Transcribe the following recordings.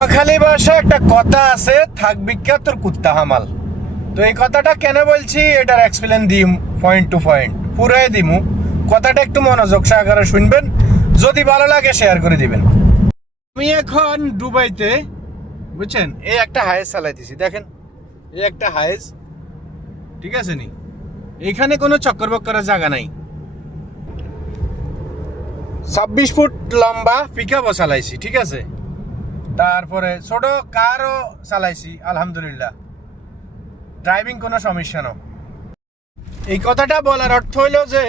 নোয়াখালী ভাষায় একটা কথা আছে, থাকবি কে তোর কুত্তা হামাল। তো এই কথাটা কেন বলছি এটার এক্সপ্লেন দিম পয়েন্ট টু পয়েন্ট পুরাই দিমু। কথাটা একটু মনোযোগ সহকারে শুনবেন, যদি ভালো লাগে শেয়ার করে দিবেন। আমি এখন দুবাইতে, বুঝছেন, এই একটা হাইস চালাইতেছি, দেখেন এই একটা হাইস, ঠিক আছে নি? এখানে কোনো চক্কর বক্করের জায়গা নাই। 26 ফুট লম্বা পিকআপও চালাইছি, ঠিক আছে। তারপরে ছোট কারও চালাইছি, আলহামদুলিল্লাহ, ড্রাইভিং কোনো সমস্যা না। এই কথাটা বলার অর্থ হইল যে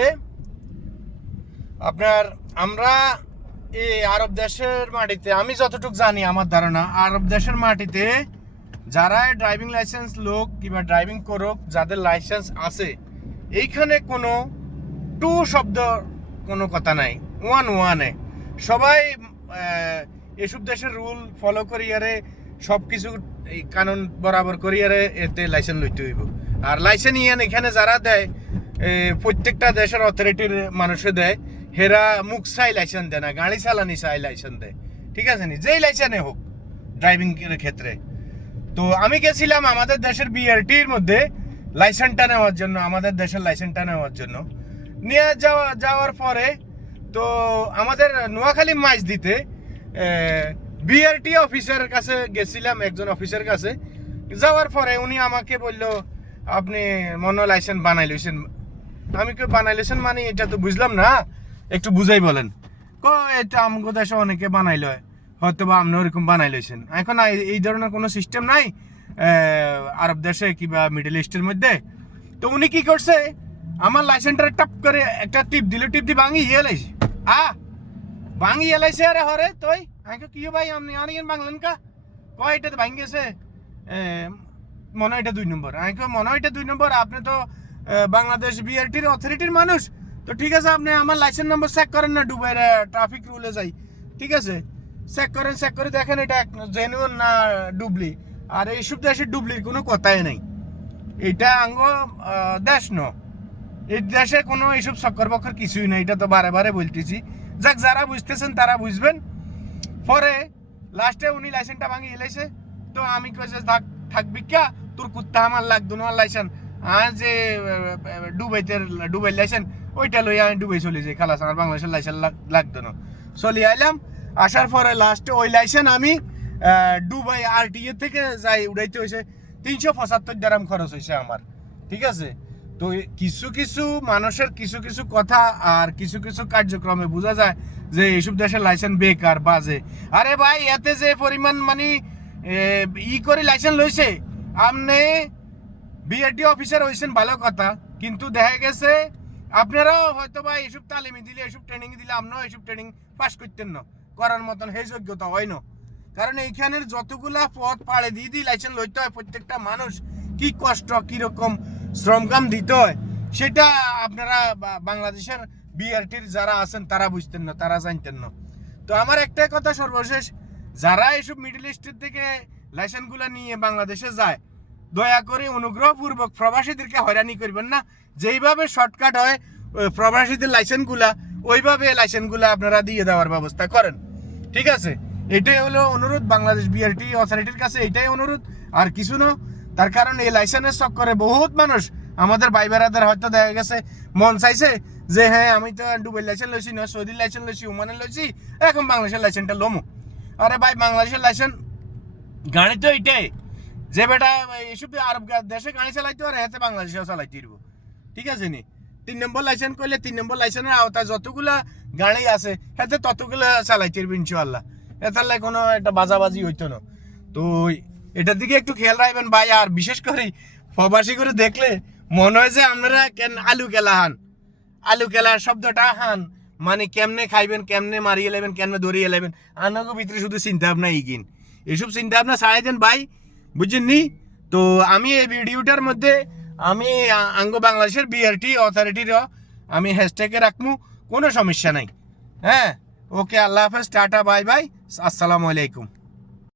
আপনার আমরা এই আরব দেশের মাটিতে, আমি যতটুকু জানি, আমার ধারণা আরব দেশের মাটিতে যারা ড্রাইভিং লাইসেন্স লোক কিংবা ড্রাইভিং করুক, যাদের লাইসেন্স আছে, এইখানে কোনো টু শব্দ কোনো কথা নাই, ওয়ান ওয়ানে সবাই এসব দেশের রুল ফলো করি আরে সব কিছু এই কানুন বরাবর করি আরে এতে লাইসেন্স লইতে হইব। আর লাইসেন্স ইয়ান এখানে যারা দেয়, প্রত্যেকটা দেশের অথরিটির মানুষে দেয়, হেরা মুখ চাই লাইসেন্স দেয় না, গাড়ি চালানি চাই লাইসেন্স দেয়, ঠিক আছে নি, যেই লাইসেন্সে হোক ড্রাইভিং এর ক্ষেত্রে। তো আমি গেছিলাম আমাদের দেশের বিআরটির মধ্যে লাইসেন্সটা নেওয়ার জন্য, আমাদের দেশের লাইসেন্সটা নেওয়ার জন্য নিয়ে যাওয়ার পরে তো আমাদের নোয়াখালী মাইজ দিতে বিআরটি অফিসারের কাছে গেছিলাম, একজন অফিসারের কাছে যাওয়ার পরে উনি আমাকে বলল, আপনি মনে লাইসেন্স বানাই লইছেন। আমি কেউ বানাই লইছেন মানে এটা তো বুঝলাম না, একটু বুঝাই বলেন। এটা আমগো দেশে অনেকে বানাই লয়, হয়তো বা আপনি ওরকম বানাই লইছেন। এখন এই ধরনের কোনো সিস্টেম নাই আরব দেশে কিংবা মিডল ইস্টের মধ্যে। তো উনি কি করছে, আমার লাইসেন্সটা টাপ করে একটা টিপ দিল, টিপ দিয়ে ভাঙি লাইছে, ভাঙি এলাইছে। আরে হরে তুই আমি কি ভাই আপনি অনেক বাংলেন কা কয় এটা তো ভাঙি গেছে, মনে হয় এটা 2 নম্বর। আমি মনে হয় এটা 2 নম্বর, আপনি তো বাংলাদেশ বিআরটির অথরিটির মানুষ, তো ঠিক আছে আপনি আমার লাইসেন্স নম্বর চেক করেন না, ডুবাই ট্রাফিক রুলে যাই, ঠিক আছে, চেক করে দেখেন এটা জেনুইন না ডুবলি। আর এইসব দেশের ডুবলির কোনো কথাই নেই, এটা আঙ্গ দেশ ন, এই দেশে কোনো এইসব চক্কর বক্কর কিছুই নেই, এটা তো বারে বারে বলতেছি। যাক, যারা বুঝতেছেন তারা বুঝবেন। পরে লাস্টে উনি লাইসেন্সটা ভাঙি এলাইছে, তো আমি কইছে থাকবি কা তোর কুত্তা আমার লাগতো না লাইসেন্স, যে ডুবাই লাইসেন্স ওইটা লই আমি ডুবাই চলে যাই, খালাস আমার বাংলাদেশের লাইসেন্স লাগতো না। চলে আইলাম, আসার পরে লাস্টে ওই লাইসেন্স আমি দুবাই আরটিএ থেকে যাই উড়াইতে হয়েছে 375 দিরহাম খরচ হয়েছে আমার, ঠিক আছে। তো কিছু কিছু মানুষের কিছু কিছু কথা আর কিছু কিছু কার্যক্রমে বোঝা যায় যে এইসব দেশের লাইসেন্স বেকার বাজে। আরে ভাই, এতে যে পরিমাণ মানে করে লাইসেন্স লইছে, আপনি বিআরটি অফিসার হয়েছেন ভালো কথা, কিন্তু দেখা গেছে আপনারাও হয়তো বা এইসব তালিমি দিলে, এইসব ট্রেনিং দিলে আপনিও এইসব ট্রেনিং পাস করতেন না, করার মতন সেই যোগ্যতা হয় না। কারণ এইখানের যতগুলা পথ পাড়ে দিয়ে লাইসেন্স লইতে হয় প্রত্যেকটা মানুষ, কি কষ্ট কিরকম শ্রমকাম দিতে হয় সেটা আপনারা বাংলাদেশের বিআরটির যারা আছেন তারা বুঝতেন না, তারা জানতেন না। তো আমার একটাই কথা সর্বশেষ, যারা এইসব মিডল ইস্টের থেকে লাইসেন্সগুলো নিয়ে বাংলাদেশে যায়, দয়া করে অনুগ্রহপূর্বক প্রবাসীদেরকে হয়রানি করবেন না। যেইভাবে শর্টকাট হয় প্রবাসীদের লাইসেন্সগুলা, ওইভাবে লাইসেন্সগুলা আপনারা দিয়ে দেওয়ার ব্যবস্থা করেন, ঠিক আছে। এটাই হলো অনুরোধ বাংলাদেশ বিআরটি অথরিটির কাছে, এটাই অনুরোধ, আর কিছু না। তার কারণ এই লাইসেন্সের চক্করে বহুত মানুষ আমাদের ভাই বেড়াদের হয়তো দেখা গেছে মন চাইছে যে হ্যাঁ আমি তো দুবাই লাইসেন্স লইছি না, সৌদির লাইসেন্স লইছি, ওমানের লইছি, এখন বাংলাদেশের লাইসেন্সটা লমো। আরে ভাই, বাংলাদেশের লাইসেন্স গাড়ি তো এইটাই, যে বেটা এইসব আরব দেশে গাড়ি চালাইতে পারে হাতে বাংলাদেশেও চালাইতে দিব, ঠিক আছে নি। 3 নম্বর লাইসেন্স করলে 3 নম্বর লাইসেন্সের আওতায় যতগুলা গাড়ি আছে হাতে ততগুলা চালাইতে দিব ইনশাআল্লাহ। এটার লাই কোনো একটা বাজাবাজি হইতো না। তো এটার দিকে একটু খেয়াল রাখবেন ভাই। আর বিশেষ করে প্রবাসী করে দেখলে মনে হয় যে আপনারা কেন আলু কেলা হান, আলু কেলা শব্দটা হান মানে কেমনে খাইবেন, কেমনে মারিয়ে লেবেন, কেমনে দৌড়িয়ে লেবেন, আনাগো ভিতরে শুধু চিন্তা ভাবনা ইগিন, এসব চিন্তা ভাবনা ছাড়াই দেন ভাই, বুঝছেন নি। তো আমি এই ভিডিওটার মধ্যে আমি আঙ্গ বাংলাদেশের বিআরটি অথরিটিরও আমি হ্যাশট্যাগে রাখবো, কোনো সমস্যা নাই। হ্যাঁ, ওকে, আল্লাহ হাফেজ, টাটা, বাই বাই, আসসালামু আলাইকুম।